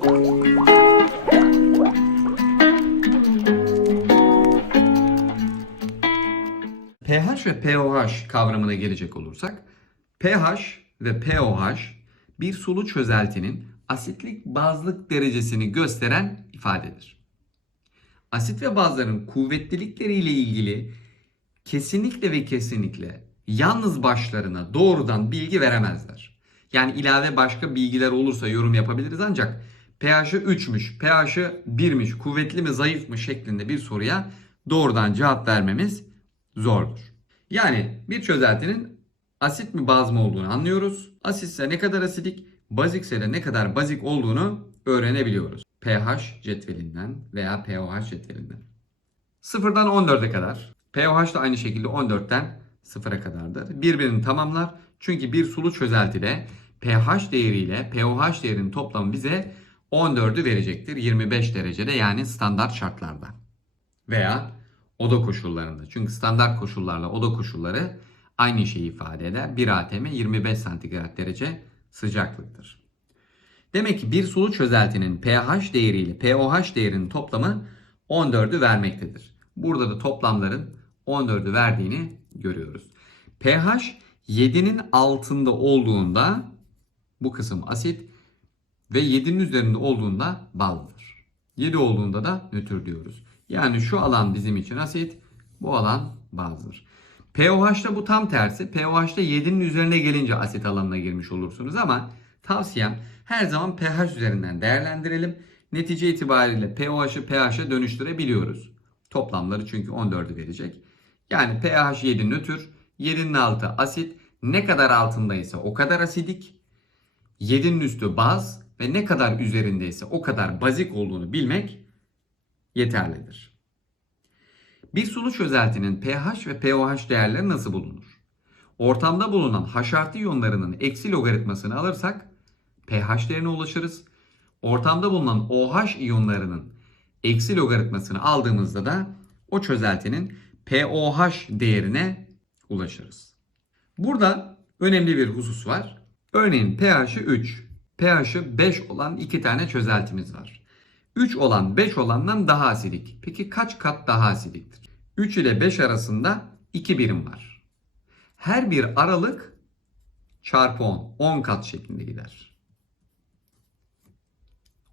pH ve pOH kavramına gelecek olursak, pH ve pOH bir sulu çözeltinin asitlik bazlık derecesini gösteren ifadedir. Asit ve bazların kuvvetlilikleriyle ilgili kesinlikle ve kesinlikle yalnız başlarına doğrudan bilgi veremezler. Yani ilave başka bilgiler olursa yorum yapabiliriz ancak pH'ı 3'müş, pH'ı 1'miş, kuvvetli mi zayıf mı şeklinde bir soruya doğrudan cevap vermemiz zordur. Yani bir çözeltinin asit mi baz mı olduğunu anlıyoruz. Asitse ne kadar asidik, bazikse de ne kadar bazik olduğunu öğrenebiliyoruz. pH cetvelinden veya pOH cetvelinden. 0'dan 14'e kadar. pOH da aynı şekilde 14'ten 0'a kadardır. Birbirini tamamlar. Çünkü bir sulu çözeltide pH değeriyle pOH değerinin toplamı bize 14'ü verecektir. 25 derecede yani standart şartlarda. Veya oda koşullarında. Çünkü standart koşullarla oda koşulları aynı şeyi ifade eder. 1 atm 25 santigrat derece sıcaklıktır. Demek ki bir sulu çözeltinin pH değeriyle pOH değerinin toplamı 14'ü vermektedir. Burada da toplamların 14'ü verdiğini görüyoruz. pH 7'nin altında olduğunda bu kısım asit ve 7'nin üzerinde olduğunda bazdır. 7 olduğunda da nötr diyoruz. Yani şu alan bizim için asit, bu alan bazdır. pOH'da bu tam tersi. pOH'da 7'nin üzerine gelince asit alanına girmiş olursunuz ama tavsiyem her zaman pH üzerinden değerlendirelim. Netice itibariyle pOH'ı pH'e dönüştürebiliyoruz. Toplamları çünkü 14'ü verecek. Yani pH 7 nötr, 7'nin altı asit. Ne kadar altındaysa o kadar asidik. 7'nin üstü baz ve ne kadar üzerindeyse o kadar bazik olduğunu bilmek yeterlidir. Bir sulu çözeltinin pH ve pOH değerleri nasıl bulunur? Ortamda bulunan H artı iyonlarının eksi logaritmasını alırsak pH değerine ulaşırız. Ortamda bulunan OH iyonlarının eksi logaritmasını aldığımızda da o çözeltinin pOH değerine ulaşırız. Burada önemli bir husus var. Örneğin pH'i 3, pH'i 5 olan iki tane çözeltimiz var. 3 olan 5 olandan daha asidik. Peki kaç kat daha asidiktir? 3 ile 5 arasında 2 birim var. Her bir aralık çarpı 10, 10 kat şeklinde gider.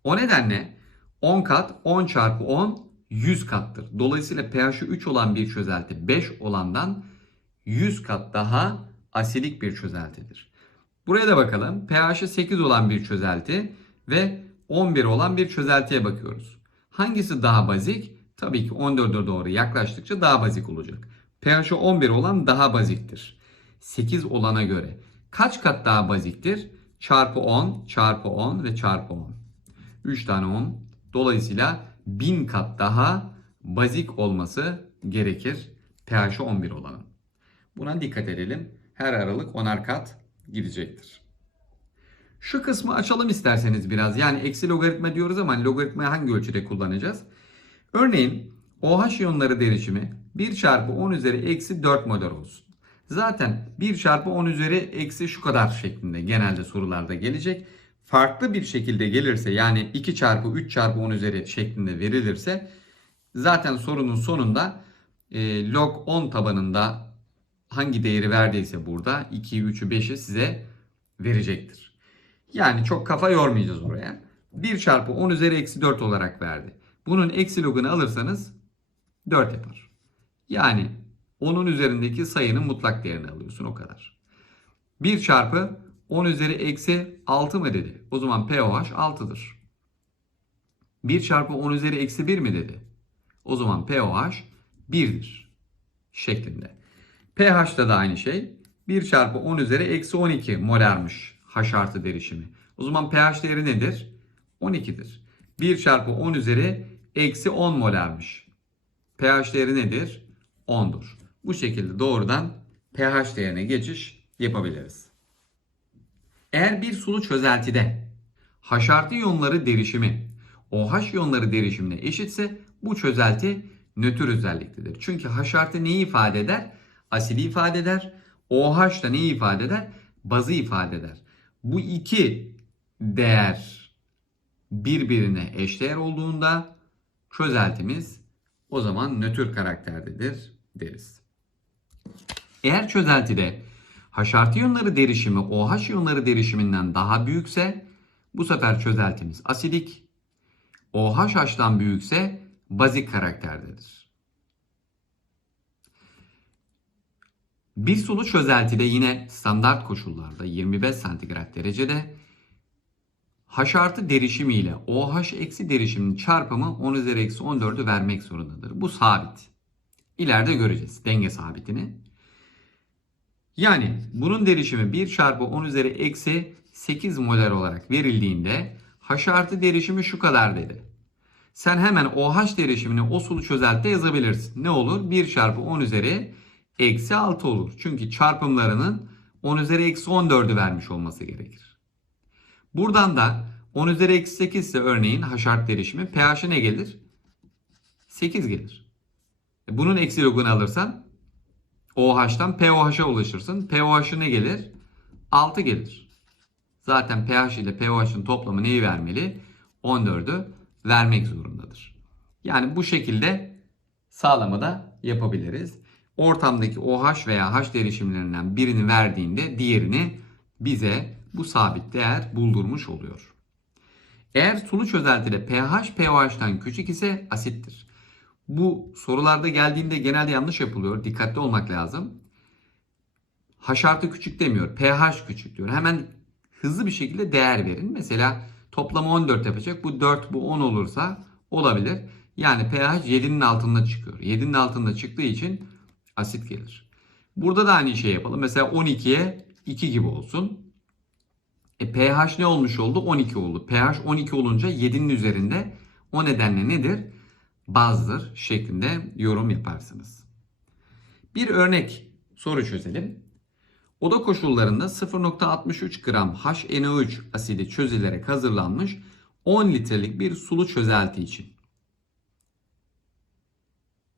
O nedenle 10 kat 10 çarpı 10 100 kattır. Dolayısıyla pH'i 3 olan bir çözelti 5 olandan 100 kat daha asidik bir çözeltidir. Buraya da bakalım. pH'i 8 olan bir çözelti ve 11 olan bir çözeltiye bakıyoruz. Hangisi daha bazik? Tabii ki 14'e doğru yaklaştıkça daha bazik olacak. pH'i 11 olan daha baziktir. 8 olana göre. Kaç kat daha baziktir? Çarpı 10, çarpı 10 ve çarpı 10. 3 tane 10. Dolayısıyla 1000 kat daha bazik olması gerekir pH'i 11 olanın. Buna dikkat edelim. Her aralık 10'ar kat gidecektir. Şu kısmı açalım isterseniz biraz. Yani eksi logaritma diyoruz ama logaritmayı hangi ölçüde kullanacağız? Örneğin OH iyonları derişimi 1 çarpı 10 üzeri eksi 4 molar olsun. Zaten 1 çarpı 10 üzeri eksi şu kadar şeklinde genelde sorularda gelecek. Farklı bir şekilde gelirse yani 2 çarpı 3 çarpı 10 üzeri şeklinde verilirse zaten sorunun sonunda e, log 10 tabanında hangi değeri verdiyse burada 2'yi 3'ü 5'i size verecektir. Yani çok kafa yormayacağız oraya. 1 çarpı 10 üzeri eksi 4 olarak verdi. Bunun eksi logunu alırsanız 4 yapar. Yani 10'un üzerindeki sayının mutlak değerini alıyorsun o kadar. 1 çarpı 10 üzeri eksi 6 mı dedi? O zaman pOH 6'dır. 1 çarpı 10 üzeri eksi 1 mi dedi? O zaman pOH 1'dir. Şeklinde. pH'da da aynı şey. 1 çarpı 10 üzeri eksi 12 molarmış H artı derişimi. O zaman pH değeri nedir? 12'dir. 1 çarpı 10 üzeri eksi 10 molarmış. pH değeri nedir? 10'dur. Bu şekilde doğrudan pH değerine geçiş yapabiliriz. Eğer bir sulu çözeltide H artı iyonları derişimi OH iyonları derişimine eşitse bu çözelti nötr özelliktedir. Çünkü H artı neyi ifade eder? Asidi ifade eder. OH da neyi ifade eder? Bazı ifade eder. Bu iki değer birbirine eşdeğer olduğunda çözeltimiz o zaman nötr karakterdedir deriz. Eğer çözeltide H artı derişimi OH iyonları derişiminden daha büyükse bu sefer çözeltimiz asidik. OH H'tan büyükse bazik karakterdedir. Bir sulu çözeltide yine standart koşullarda 25 santigrat derecede H artı derişimi ile OH eksi derişiminin çarpımı 10 üzeri eksi 14'ü vermek zorundadır. Bu sabit. İleride göreceğiz denge sabitini. Yani bunun derişimi 1 çarpı 10 üzeri eksi 8 molar olarak verildiğinde H artı derişimi şu kadar dedi. Sen hemen OH derişimini o sulu çözeltide yazabilirsin. Ne olur? 1 çarpı 10 üzeri eksi 6 olur. Çünkü çarpımlarının 10 üzeri eksi 14'ü vermiş olması gerekir. Buradan da 10 üzeri eksi 8 ise örneğin H artı derişimi pH'ı ne gelir? 8 gelir. E, Bunun eksi logunu alırsan OH'tan POH'a ulaşırsın. POH'ı ne gelir? 6 gelir. Zaten pH ile POH'ın toplamı neyi vermeli? 14'ü vermek zorundadır. Yani bu şekilde sağlama da yapabiliriz. Ortamdaki OH veya H derişimlerinden birini verdiğinde diğerini bize bu sabit değer buldurmuş oluyor. Eğer sulu çözeltide pH pOH'tan küçük ise asittir. Bu sorularda geldiğinde genelde yanlış yapılıyor. Dikkatli olmak lazım. H artı küçük demiyor. pH küçük diyor. Hemen hızlı bir şekilde değer verin. Mesela toplamı 14 yapacak. Bu 4 bu 10 olursa olabilir. Yani pH 7'nin altında çıkıyor. 7'nin altında çıktığı için asit gelir. Burada da aynı şey yapalım. Mesela 12'ye 2 gibi olsun. E, pH ne olmuş oldu? 12 oldu. pH 12 olunca 7'nin üzerinde o nedenle nedir? Bazdır şeklinde yorum yaparsınız. Bir örnek soru çözelim. Oda koşullarında 0.63 gram HNO3 asidi çözülerek hazırlanmış 10 litrelik bir sulu çözelti için.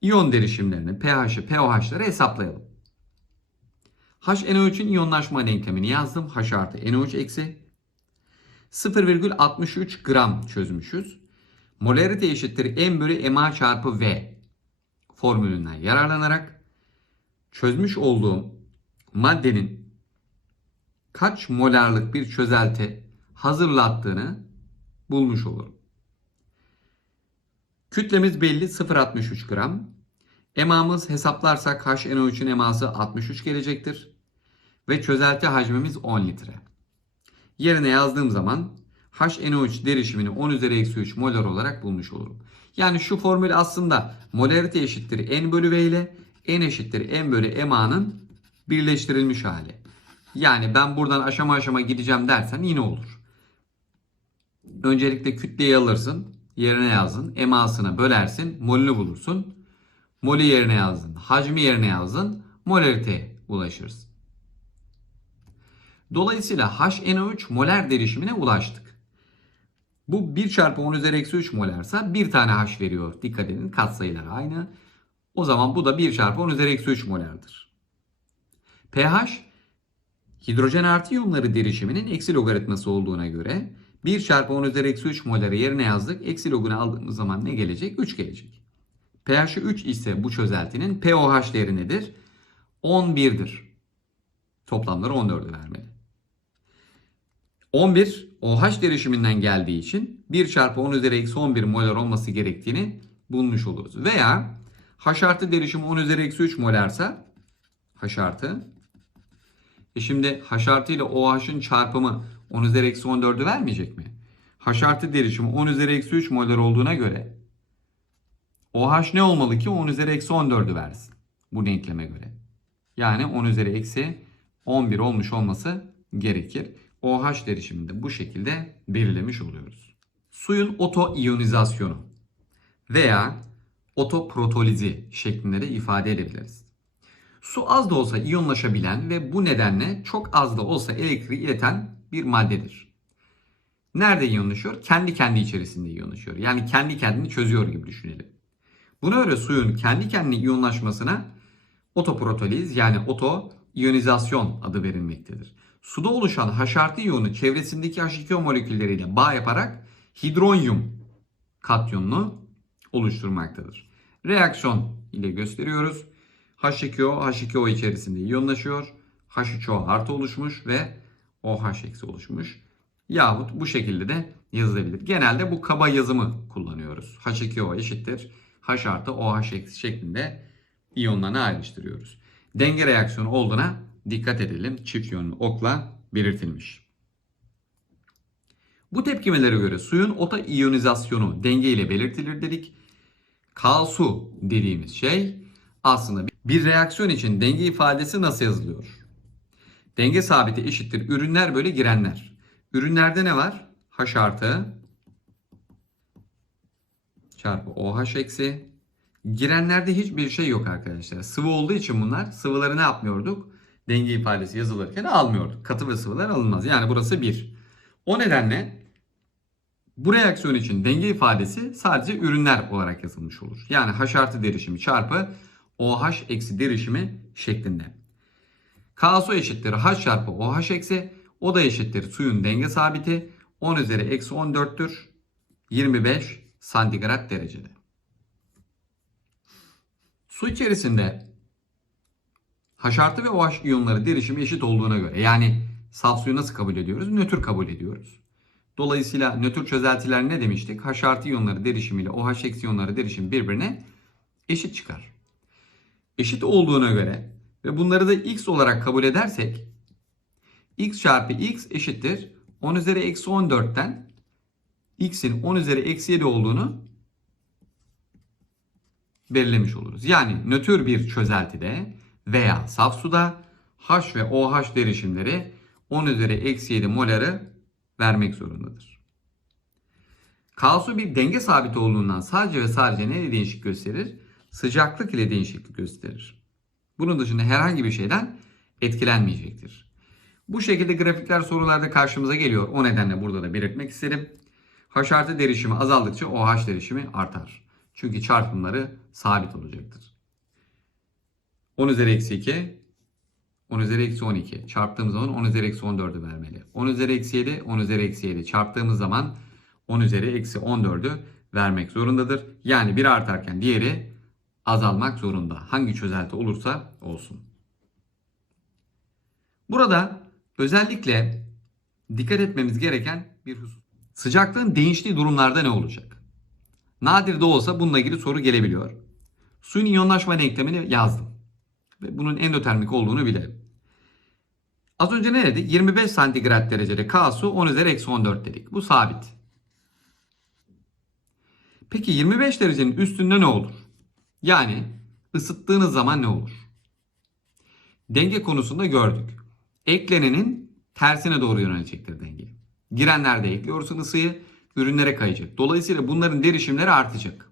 İyon derişimlerini, pH'ı, pOH'ları hesaplayalım. HNO3'ün iyonlaşma denklemini yazdım. H artı NO3 eksi 0,63 gram çözmüşüz. Molarite eşittir M bölü MA çarpı V formülünden yararlanarak çözmüş olduğum maddenin kaç molarlık bir çözelti hazırlattığını bulmuş olurum. Kütlemiz belli 0.63 gram. EMA'mız hesaplarsak HNO3'ün eması 63 gelecektir. Ve çözelti hacmimiz 10 litre. Yerine yazdığım zaman HNO3 derişimini 10 üzeri eksi 3 molar olarak bulmuş olurum. Yani şu formül aslında molarite eşittir N bölü V ile N eşittir M bölü EMA'nın birleştirilmiş hali. Yani ben buradan aşama aşama gideceğim dersen yine olur. Öncelikle kütleyi alırsın. Yerine yazdın. EMA'sına bölersin. Molünü bulursun. Molü yerine yazdın. Hacmi yerine yazdın. Molariteye ulaşırsın. Dolayısıyla HNO3 molar derişimine ulaştık. Bu 1 çarpı 10 üzeri eksi 3 molarsa bir tane H veriyor. Dikkat edin katsayılar aynı. O zaman bu da 1 çarpı 10 üzeri eksi 3 molardır. pH hidrojen artı iyonları derişiminin eksi logaritması olduğuna göre 1 çarpı 10 üzeri eksi 3 moları yerine yazdık. Eksi logunu aldığımız zaman ne gelecek? 3 gelecek. pH'i 3 ise bu çözeltinin pOH değeri nedir? 11'dir. Toplamları 14'ü vermeli. 11 OH derişiminden geldiği için 1 çarpı 10 üzeri eksi 11 molar olması gerektiğini bulmuş oluruz. Veya H artı derişimi 10 üzeri eksi 3 molarsa H artı e şimdi H artı ile OH'ın çarpımı 10 üzeri eksi 14'ü vermeyecek mi? H artı derişimi 10 üzeri eksi 3 molar olduğuna göre OH ne olmalı ki 10 üzeri eksi 14'ü versin. Bu denkleme göre. Yani 10 üzeri eksi 11 olmuş olması gerekir. OH derişimini de bu şekilde belirlemiş oluyoruz. Suyun otoiyonizasyonu veya otoprotolizi şeklinde de ifade edebiliriz. Su az da olsa iyonlaşabilen ve bu nedenle çok az da olsa elektriği ileten bir maddedir. Nerede iyonlaşıyor? Kendi kendi içerisinde iyonlaşıyor. Yani kendi kendini çözüyor gibi düşünelim. Buna göre suyun kendi kendine iyonlaşmasına otoprotoliz yani oto iyonizasyon adı verilmektedir. Suda oluşan H artı iyonu çevresindeki H2O molekülleriyle bağ yaparak hidronyum katyonunu oluşturmaktadır. Reaksiyon ile gösteriyoruz. H2O, H2O içerisinde iyonlaşıyor. H3O artı oluşmuş ve OH eksi oluşmuş. Yahut bu şekilde de yazılabilir. Genelde bu kaba yazımı kullanıyoruz. H2O eşittir. H artı OH eksi şeklinde iyonlarını ayrıştırıyoruz. Denge reaksiyonu olduğuna dikkat edelim. Çift yönlü okla belirtilmiş. Bu tepkimelere göre suyun ota iyonizasyonu denge ile belirtilir dedik. Kalsu dediğimiz şey aslında bir reaksiyon için denge ifadesi nasıl yazılıyor? Denge sabiti eşittir ürünler bölü girenler. Ürünlerde ne var? H artı çarpı OH eksi. Girenlerde hiçbir şey yok arkadaşlar. Sıvı olduğu için bunlar sıvıları ne yapmıyorduk? Denge ifadesi yazılırken almıyorduk. Katı ve sıvılar alınmaz. Yani burası 1. O nedenle bu reaksiyon için denge ifadesi sadece ürünler olarak yazılmış olur. Yani H artı derişimi çarpı OH eksi derişimi şeklinde. K su eşittir H çarpı OH eksi. O da eşittir suyun denge sabiti. 10 üzeri eksi 14'tür. 25 santigrat derecede. Su içerisinde H artı ve OH iyonları derişimi eşit olduğuna göre yani saf suyu nasıl kabul ediyoruz? Nötr kabul ediyoruz. Dolayısıyla nötr çözeltiler ne demiştik? H artı iyonları derişimi ile OH eksi iyonları derişimi birbirine eşit çıkar. Eşit olduğuna göre ve bunları da x olarak kabul edersek x çarpı x eşittir 10 üzeri eksi 14'ten x'in 10 üzeri eksi 7 olduğunu belirlemiş oluruz. Yani nötr bir çözeltide veya saf suda H ve OH derişimleri 10 üzeri eksi 7 moları vermek zorundadır. K su bir denge sabiti olduğundan sadece ve sadece ne ile değişik gösterir? Sıcaklık ile değişiklik gösterir. Bunun dışında herhangi bir şeyden etkilenmeyecektir. Bu şekilde grafikler sorularda karşımıza geliyor. O nedenle burada da belirtmek isterim. H artı derişimi azaldıkça OH derişimi artar. Çünkü çarpımları sabit olacaktır. 10 üzeri eksi 2, 10 üzeri eksi 12. Çarptığımız zaman 10 üzeri eksi 14'ü vermeli. 10 üzeri eksi 7, 10 üzeri eksi 7. Çarptığımız zaman 10 üzeri eksi 14'ü vermek zorundadır. Yani bir artarken diğeri azalmak zorunda. Hangi çözelti olursa olsun. Burada özellikle dikkat etmemiz gereken bir husus. Sıcaklığın değiştiği durumlarda ne olacak? Nadir de olsa bununla ilgili soru gelebiliyor. Suyun iyonlaşma denklemini yazdım. Ve bunun endotermik olduğunu bilelim. Az önce ne dedik? 25 santigrat derecede K su 10 üzeri eksi 14 dedik. Bu sabit. Peki 25 derecenin üstünde ne olur? Yani ısıttığınız zaman ne olur? Denge konusunda gördük. Eklenenin tersine doğru yönelecektir denge. Girenlerde ekliyorsun ısıyı, ürünlere kayacak. Dolayısıyla bunların derişimleri artacak.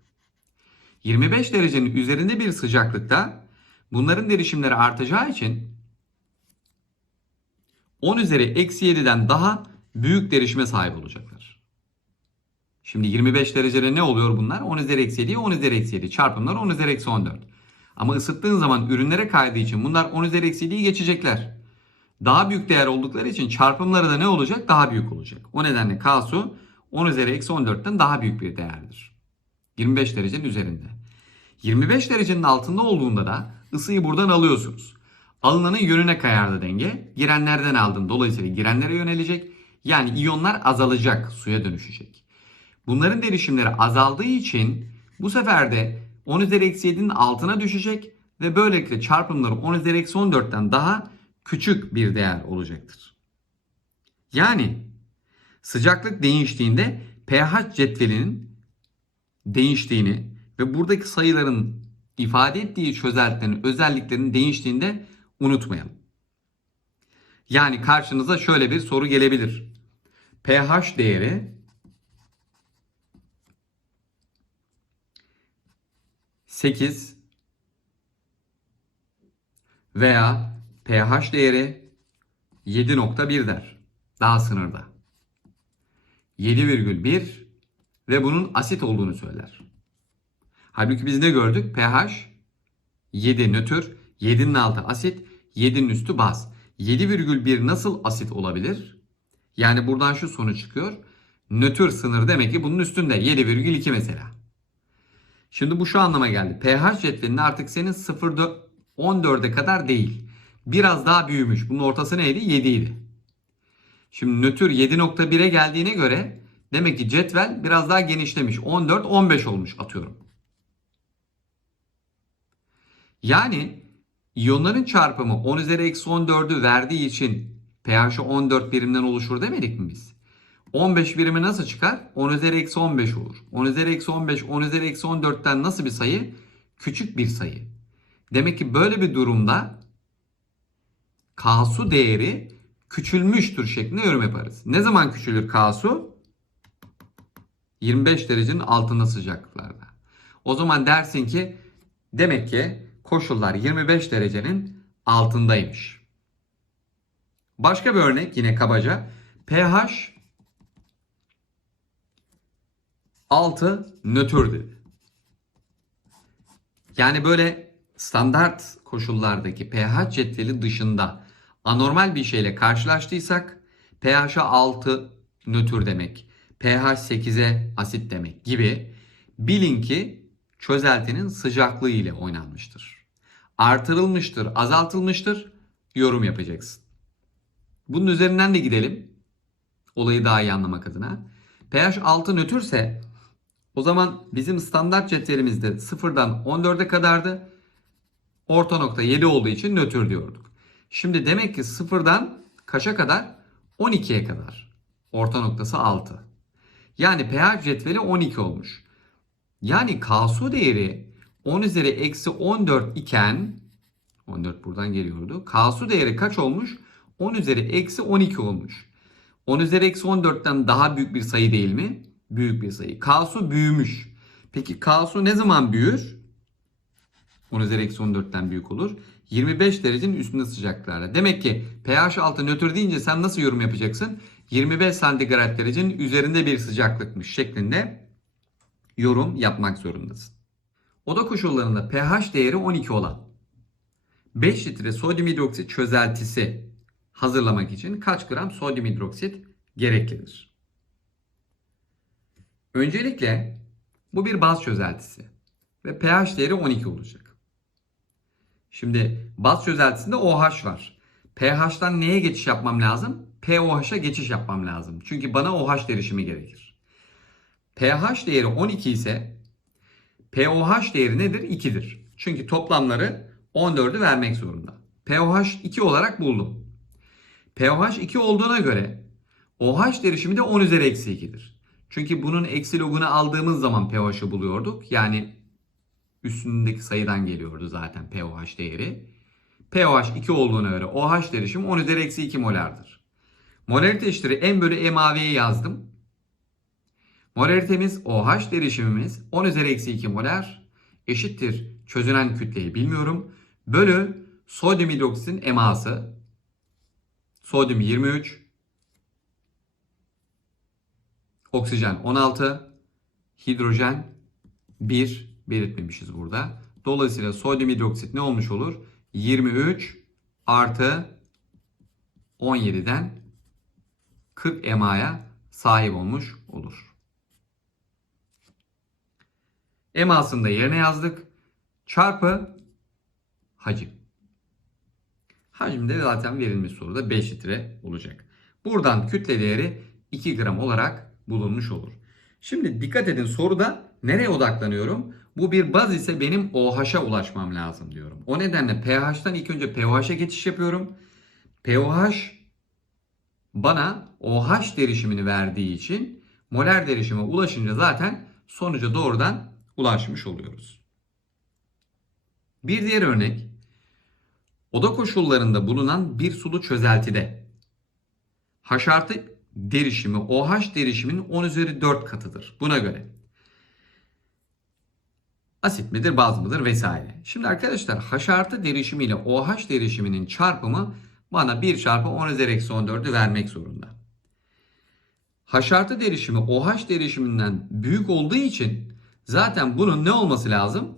25 derecenin üzerinde bir sıcaklıkta bunların derişimleri artacağı için 10 üzeri eksi 7'den daha büyük derişime sahip olacaklar. Şimdi 25 derecede ne oluyor bunlar? 10 üzeri eksi 7, 10 üzeri eksi 7 çarpımlar 10 üzeri eksi 14. Ama ısıttığın zaman ürünlere kaydığı için bunlar 10 üzeri eksi 7'yi geçecekler. Daha büyük değer oldukları için çarpımları da ne olacak? Daha büyük olacak. O nedenle K su 10 üzeri eksi 14'ten daha büyük bir değerdir. 25 derecenin üzerinde. 25 derecenin altında olduğunda da ısıyı buradan alıyorsunuz. Alınanın yönüne kayardı denge. Girenlerden aldın. Dolayısıyla girenlere yönelecek. Yani iyonlar azalacak. Suya dönüşecek. Bunların derişimleri azaldığı için bu sefer de 10 üzeri eksi 7'nin altına düşecek. Ve böylelikle çarpımları 10 üzeri eksi 14'ten daha küçük bir değer olacaktır. Yani sıcaklık değiştiğinde pH cetvelinin değiştiğini ve buradaki sayıların ifade ettiği çözeltilerin özelliklerinin değiştiğinde unutmayalım. Yani karşınıza şöyle bir soru gelebilir. pH değeri 8 veya pH değeri 7.1 der. Daha sınırda. 7,1 ve bunun asit olduğunu söyler. Halbuki biz ne gördük? pH 7 nötr, 7'nin altı asit, 7'nin üstü baz. 7,1 nasıl asit olabilir? Yani buradan şu sonuç çıkıyor. Nötr sınır demek ki bunun üstünde 7,2 mesela. Şimdi bu şu anlama geldi. pH cetvelinin artık senin 0.14'e kadar değil. Biraz daha büyümüş. Bunun ortası neydi? 7 idi. Şimdi nötr 7.1'e geldiğine göre demek ki cetvel biraz daha genişlemiş. 14, 15 olmuş atıyorum. Yani iyonların çarpımı 10 üzeri eksi 14'ü verdiği için pH'i 14 birimden oluşur demedik mi biz? 15 birimi nasıl çıkar? 10 üzeri eksi 15 olur. 10 üzeri eksi 15, 10 üzeri eksi 14'ten nasıl bir sayı? Küçük bir sayı. Demek ki böyle bir durumda K'su değeri küçülmüştür şeklinde yorum yaparız. Ne zaman küçülür K'su? 25 derecenin altında sıcaklıklarda. O zaman dersin ki demek ki koşullar 25 derecenin altındaymış. Başka bir örnek yine kabaca. pH 6 nötrdür. Yani böyle standart koşullardaki pH cetveli dışında anormal bir şeyle karşılaştıysak pH'a 6 nötr demek, pH 8'e asit demek gibi bilin ki çözeltinin sıcaklığı ile oynanmıştır. Artırılmıştır, azaltılmıştır yorum yapacaksın. Bunun üzerinden de gidelim. Olayı daha iyi anlamak adına. pH 6 nötrse o zaman bizim standart cetvelimizde 0'dan 14'e kadardı. Orta nokta 7 olduğu için nötr diyorduk. Şimdi demek ki 0'dan kaça kadar? 12'ye kadar. Orta noktası 6. Yani pH cetveli 12 olmuş. Yani Ksu değeri 10 üzeri eksi 14 iken 14 buradan geliyordu. Ksu değeri kaç olmuş? 10 üzeri eksi 12 olmuş. 10 üzeri eksi 14'ten daha büyük bir sayı değil mi? Büyük bir sayı. Ksu büyümüş. Peki Ksu ne zaman büyür? 10 üzeri eksi 14'ten büyük olur. 25 derecenin üstünde sıcaklıklarda. Demek ki pH 6 nötr deyince sen nasıl yorum yapacaksın? 25 santigrat derecenin üzerinde bir sıcaklıkmış şeklinde yorum yapmak zorundasın. Oda koşullarında pH değeri 12 olan 5 litre sodyum hidroksit çözeltisi hazırlamak için kaç gram sodyum hidroksit gereklidir? Öncelikle bu bir baz çözeltisi ve pH değeri 12 olacak. Şimdi baz çözeltisinde OH var. pH'tan neye geçiş yapmam lazım? POH'a geçiş yapmam lazım. Çünkü bana OH derişimi gerekir. pH değeri 12 ise POH değeri nedir? 2'dir. Çünkü toplamları 14'ü vermek zorunda. POH 2 olarak buldum. POH 2 olduğuna göre OH derişimi de 10 üzeri eksi 2'dir. Çünkü bunun eksi logunu aldığımız zaman pH'ı buluyorduk. Yani üstündeki sayıdan geliyordu zaten pOH değeri. pOH 2 olduğuna göre OH derişimi 10 üzeri eksi 2 molardır. Molarite eşittir M bölü MAV'yi yazdım. Molaritemiz OH derişimimiz 10 üzeri eksi 2 molar eşittir çözünen kütleyi bilmiyorum. Bölü sodyum hidroksitin eması sodyum 23 oksijen 16 hidrojen 1 belirtmemişiz burada. Dolayısıyla sodyum hidroksit ne olmuş olur? 23 artı 17'den 40 EMA'ya sahip olmuş olur. EMA'sını da yerine yazdık. Çarpı hacim. Hacim de zaten verilmiş soruda 5 litre olacak. Buradan kütle değeri 2 gram olarak bulunmuş olur. Şimdi dikkat edin soruda nereye odaklanıyorum? Bu bir baz ise benim OH'a ulaşmam lazım diyorum. O nedenle pH'tan ilk önce pOH'a geçiş yapıyorum. pOH bana OH derişimini verdiği için moler derişime ulaşınca zaten sonuca doğrudan ulaşmış oluyoruz. Bir diğer örnek oda koşullarında bulunan bir sulu çözeltide H artı derişimi OH derişiminin 10 üzeri 4 katıdır. Buna göre asit midir, baz mıdır vesaire. Şimdi arkadaşlar H artı derişimi ile OH derişiminin çarpımı bana 1 çarpı 10 üzeri eksi 14'ü vermek zorunda. H artı derişimi OH derişiminden büyük olduğu için zaten bunun ne olması lazım?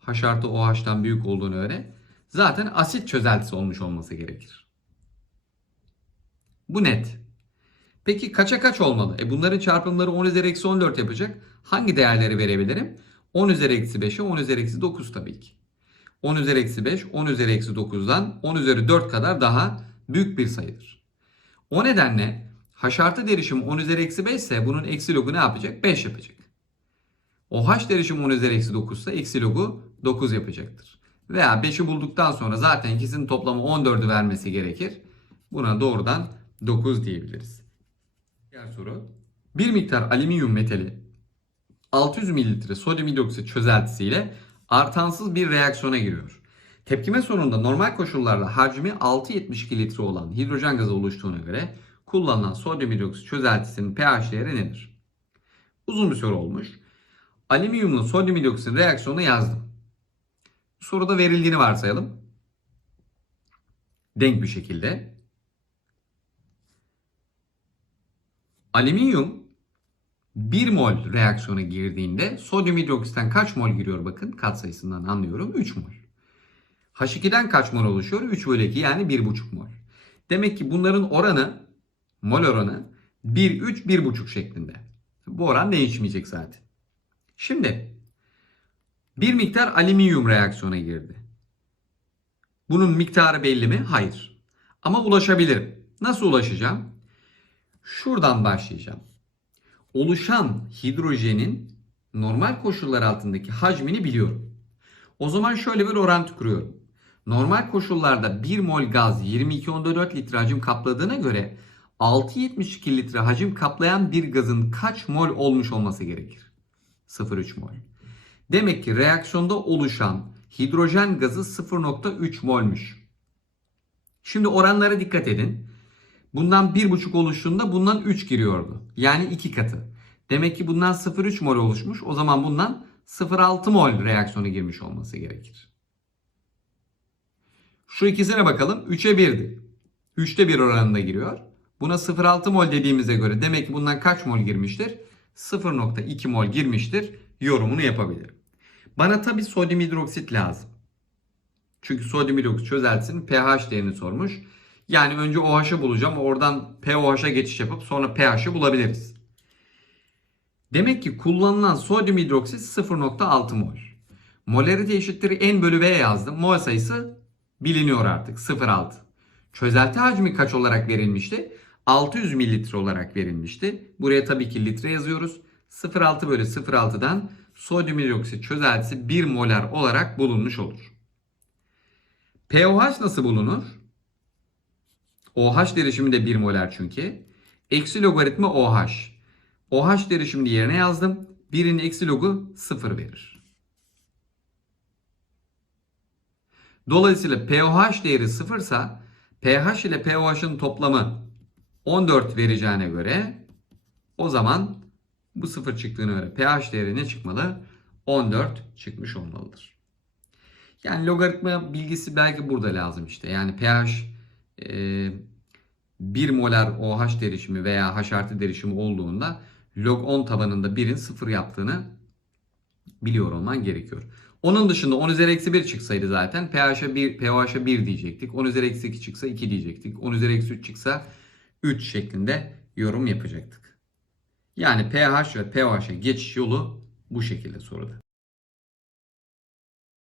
H artı OH'tan büyük olduğunu göre zaten asit çözeltisi olmuş olması gerekir. Bu net. Peki kaça kaç olmalı? E bunların çarpımları 10 üzeri eksi 14 yapacak. Hangi değerleri verebilirim? 10 üzeri eksi 5'e 10 üzeri eksi 9 tabii ki. 10 üzeri eksi 5, 10 üzeri eksi 9'dan 10 üzeri 4 kadar daha büyük bir sayıdır. O nedenle h artı derişim 10 üzeri eksi 5 ise bunun eksi logu ne yapacak? 5 yapacak. O h derişim 10 üzeri eksi 9 ise eksi logu 9 yapacaktır. Veya 5'i bulduktan sonra zaten ikisinin toplamı 14'ü vermesi gerekir. Buna doğrudan 9 diyebiliriz. Diğer soru. Bir miktar alüminyum metali 600 mililitre sodyum hidroksit çözeltisiyle artansız bir reaksiyona giriyor. Tepkime sonunda normal koşullarda hacmi 6.72 litre olan hidrojen gazı oluştuğuna göre kullanılan sodyum hidroksit çözeltisinin pH değeri nedir? Uzun bir soru olmuş. Alüminyumla sodyum hidroksitin reaksiyonu yazdım. Soruda verildiğini varsayalım. Denk bir şekilde. Alüminyum 1 mol reaksiyona girdiğinde sodyum hidroksitten kaç mol giriyor bakın katsayısından anlıyorum 3 mol. H2'den kaç mol oluşuyor? 3 bölü 2 yani 1,5 mol. Demek ki bunların oranı mol oranı 1, 3, 1,5 şeklinde. Bu oran değişmeyecek zaten. Şimdi bir miktar alüminyum reaksiyona girdi. Bunun miktarı belli mi? Hayır. Ama ulaşabilirim. Nasıl ulaşacağım? Şuradan başlayacağım. Oluşan hidrojenin normal koşullar altındaki hacmini biliyorum. O zaman şöyle bir orantı kuruyorum. Normal koşullarda 1 mol gaz 22.4 litre hacim kapladığına göre 6.72 litre hacim kaplayan bir gazın kaç mol olmuş olması gerekir? 0,3 mol. Demek ki reaksiyonda oluşan hidrojen gazı 0.3 molmuş. Şimdi oranlara dikkat edin. Bundan 1.5 oluştuğunda bundan 3 giriyordu. Yani 2 katı. Demek ki bundan 0.3 mol oluşmuş. O zaman bundan 0.6 mol reaksiyona girmiş olması gerekir. Şu ikisine bakalım. 3'e 1'di. 3'te 1 oranında giriyor. Buna 0.6 mol dediğimize göre demek ki bundan kaç mol girmiştir? 0.2 mol girmiştir. Yorumunu yapabilirim. Bana tabi sodyum hidroksit lazım. Çünkü sodyum hidroksit çözeltisinin pH değerini sormuş. Yani önce OH'ı bulacağım. Oradan POH'a geçiş yapıp sonra pH'ı bulabiliriz. Demek ki kullanılan sodyum hidroksit 0.6 mol. Molarite eşittir N bölü V yazdım. Mol sayısı biliniyor artık 0.6. Çözelti hacmi kaç olarak verilmişti? 600 mililitre olarak verilmişti. Buraya tabii ki litre yazıyoruz. 0.6 bölü 0.6'dan sodyum hidroksit çözeltisi 1 molar olarak bulunmuş olur. pOH nasıl bulunur? OH derişimi de 1 molar çünkü. Eksi logaritma OH. OH derişimini yerine yazdım. 1'in eksi logu 0 verir. Dolayısıyla pOH değeri 0 ise pH ile pOH'ın toplamı 14 vereceğine göre o zaman bu 0 çıktığına göre pH değeri ne çıkmalı? 14 çıkmış olmalıdır. Yani logaritma bilgisi belki burada lazım işte. Yani pH e, 1 molar OH derişimi veya H artı derişimi olduğunda log 10 tabanında 1'in 0 yaptığını biliyor olman gerekiyor. Onun dışında 10 üzeri eksi 1 çıksaydı zaten pH'e 1, pOH'a 1 diyecektik. 10 üzeri eksi 2 çıksa 2 diyecektik. 10 üzeri eksi 3 çıksa 3 şeklinde yorum yapacaktık. Yani pH ve pOH'a geçiş yolu bu şekilde soruda.